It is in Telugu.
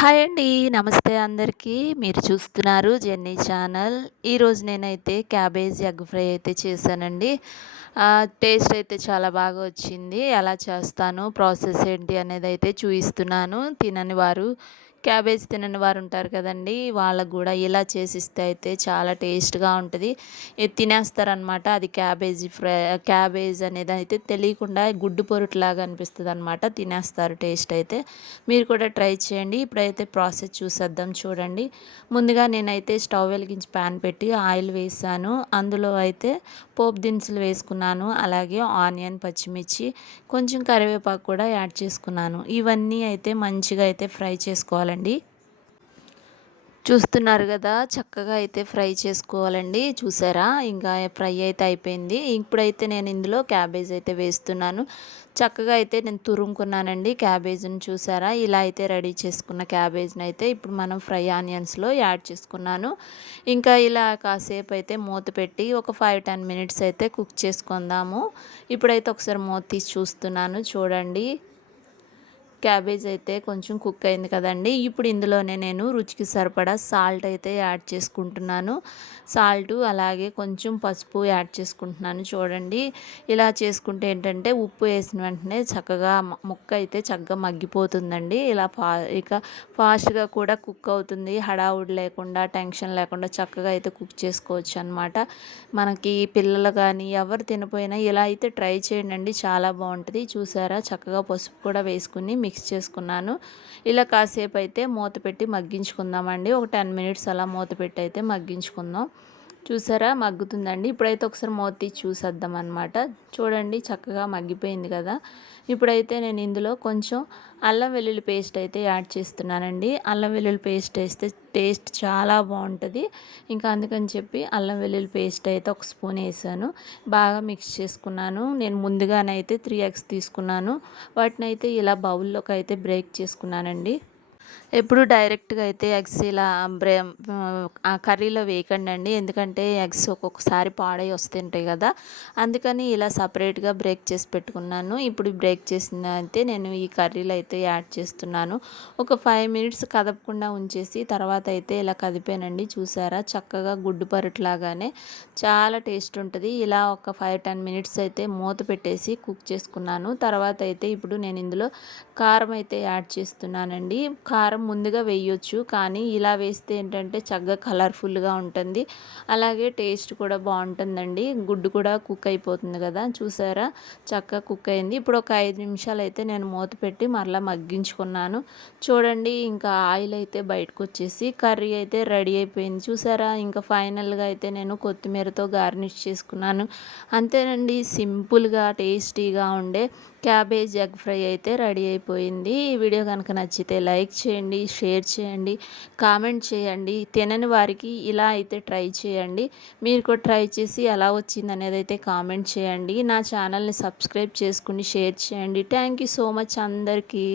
హాయ్ అండి. నమస్తే అందరికీ. మీరు చూస్తున్నారు జెన్నీ ఛానల్. ఈరోజు నేనైతే క్యాబేజ్ ఎగ్ ఫ్రై అయితే చేశానండి. టేస్ట్ అయితే చాలా బాగా వచ్చింది. ఎలా చేస్తాను ప్రాసెస్ ఏంటి అనేది అయితే చూపిస్తున్నాను తినని వారు క్యాబేజ్ తినని వారు ఉంటారు కదండి వాళ్ళకు కూడా ఇలా చేసిస్తే అయితే చాలా టేస్ట్గా ఉంటుంది. తినేస్తారనమాట అది క్యాబేజీ ఫ్రై క్యాబేజ్ అనేది అయితే తెలియకుండా గుడ్డు పొరుట్లాగా అనిపిస్తుంది అనమాట తినేస్తారు టేస్ట్ అయితే. మీరు కూడా ట్రై చేయండి ఇప్పుడైతే ప్రాసెస్ చూసేద్దాం చూడండి. ముందుగా నేనైతే స్టవ్ వెలిగించి ప్యాన్ పెట్టి ఆయిల్ వేసాను. అందులో అయితే పోపు దినుసులు వేసుకున్నాను అలాగే ఆనియన్ పచ్చిమిర్చి కొంచెం కరివేపాకు కూడా యాడ్ చేసుకున్నాను. ఇవన్నీ అయితే మంచిగా అయితే ఫ్రై చేసుకోవాలి. చేసుకోవాలండి. చూస్తున్నారు కదా చక్కగా అయితే ఫ్రై చేసుకోవాలండి. చూసారా? ఇంకా ఫ్రై అయితే అయిపోయింది. ఇప్పుడైతే నేను ఇందులో క్యాబేజ్ అయితే వేస్తున్నాను. చక్కగా అయితే నేను తురుముకున్నానండి క్యాబేజ్ని చూసారా? ఇలా అయితే రెడీ చేసుకున్న క్యాబేజ్ని అయితే ఇప్పుడు మనం ఫ్రై ఆనియన్స్లో యాడ్ చేసుకున్నాను. ఇంకా ఇలా కాసేపు అయితే మూత పెట్టి ఒక ఫైవ్ టెన్ మినిట్స్ అయితే కుక్ చేసుకుందాము. ఇప్పుడైతే ఒకసారి మూత తీసి చూస్తున్నాను. చూడండి. క్యాబేజ్ అయితే కొంచెం కుక్ అయింది కదండి. ఇప్పుడు ఇందులోనే నేను రుచికి సరిపడా సాల్ట్ అయితే యాడ్ చేసుకుంటున్నాను. సాల్ట్ అలాగే కొంచెం పసుపు యాడ్ చేసుకుంటున్నాను చూడండి. ఇలా చేసుకుంటే ఏంటంటే ఉప్పు వేసిన వెంటనే చక్కగా ముక్క అయితే చక్కగా మగ్గిపోతుందండి. ఇలా ఫా ఇక ఫాస్ట్గా కూడా కుక్ అవుతుంది. హడావుడి లేకుండా టెన్షన్ లేకుండా చక్కగా అయితే కుక్ చేసుకోవచ్చు అనమాట మనకి పిల్లలు కానీ ఎవరు తినపోయినా ఇలా అయితే ట్రై చేయండి చాలా బాగుంటుంది. చూసారా? చక్కగా పసుపు కూడా వేసుకుని మిక్స్ చేసుకున్నాను. ఇలా కాసేపు అయితే మూత పెట్టి మగ్గించుకుందామండి. ఒక టెన్ మినిట్స్ అలా మూత పెట్టి అయితే మగ్గించుకుందాం. చూసారా? మగ్గుతుందండి. ఇప్పుడైతే ఒకసారి మూత తీసి చూసేద్దాం అనమాట చూడండి చక్కగా మగ్గిపోయింది కదా. ఇప్పుడైతే నేను ఇందులో కొంచెం అల్లం వెల్లుల్లి పేస్ట్ అయితే యాడ్ చేస్తున్నానండి. అల్లం వెల్లుల్లి పేస్ట్ వేస్తే టేస్ట్ చాలా బాగుంటుంది. ఇంకా అందుకని చెప్పి అల్లం వెల్లుల్లి పేస్ట్ అయితే ఒక స్పూన్ వేసాను. బాగా మిక్స్ చేసుకున్నాను. నేను ముందుగానైతే త్రీ ఎగ్స్ తీసుకున్నాను. వాటిని అయితే ఇలా బౌల్లోకి అయితే బ్రేక్ చేసుకున్నానండి. ఎప్పుడు డైరెక్ట్గా అయితే ఎగ్స్ ఇలా బ్రే ఆ కర్రీలో వేయకండి అండి ఎందుకంటే ఎగ్స్ ఒక్కొక్కసారి పాడై వస్తుంటాయి కదా. అందుకని ఇలా సపరేట్గా బ్రేక్ చేసి పెట్టుకున్నాను. ఇప్పుడు బ్రేక్ చేసిన అయితే నేను ఈ కర్రీలో అయితే యాడ్ చేస్తున్నాను. ఒక ఫైవ్ మినిట్స్ కదపకుండా ఉంచేసి తర్వాత అయితే ఇలా కదిపానండి. చూసారా? చక్కగా గుడ్డు పరుట్లాగానే చాలా టేస్ట్ ఉంటుంది. ఇలా ఒక ఫైవ్ టెన్ మినిట్స్ అయితే మూత పెట్టేసి కుక్ చేసుకున్నాను. తర్వాత అయితే ఇప్పుడు నేను ఇందులో కారం అయితే యాడ్ చేస్తున్నానండి. కారం కారం ముందుగా వేయొచ్చు. కానీ ఇలా వేస్తే ఏంటంటే చక్కగా కలర్ఫుల్గా ఉంటుంది. అలాగే టేస్ట్ కూడా బాగుంటుందండి. గుడ్డు కూడా కుక్ అయిపోతుంది కదా. చూసారా? చక్కగా కుక్ అయింది. ఇప్పుడు ఒక ఐదు నిమిషాలు అయితే నేను మూత పెట్టి మరలా మగ్గించుకున్నాను. చూడండి ఇంకా ఆయిల్ అయితే బయటకు వచ్చేసి కర్రీ అయితే రెడీ అయిపోయింది. చూసారా? ఇంకా ఫైనల్గా అయితే నేను కొత్తిమీరతో గార్నిష్ చేసుకున్నాను. అంతేనండి సింపుల్గా టేస్టీగా ఉండే క్యాబేజ్ ఎగ్ ఫ్రై అయితే రెడీ అయిపోయింది. ఈ వీడియో కనుక నచ్చితే లైక్ చేయండి. చేయండి షేర్ చేయండి కామెంట్ చేయండి తినని వారికి ఇలా అయితే ట్రై చేయండి. మీరు కూడా ట్రై చేసి ఎలా వచ్చింది అనేది అయితే కామెంట్ చేయండి. నా ఛానల్ని సబ్స్క్రైబ్ చేసుకుని షేర్ చేయండి. థ్యాంక్ యూ సో మచ్ అందరికీ.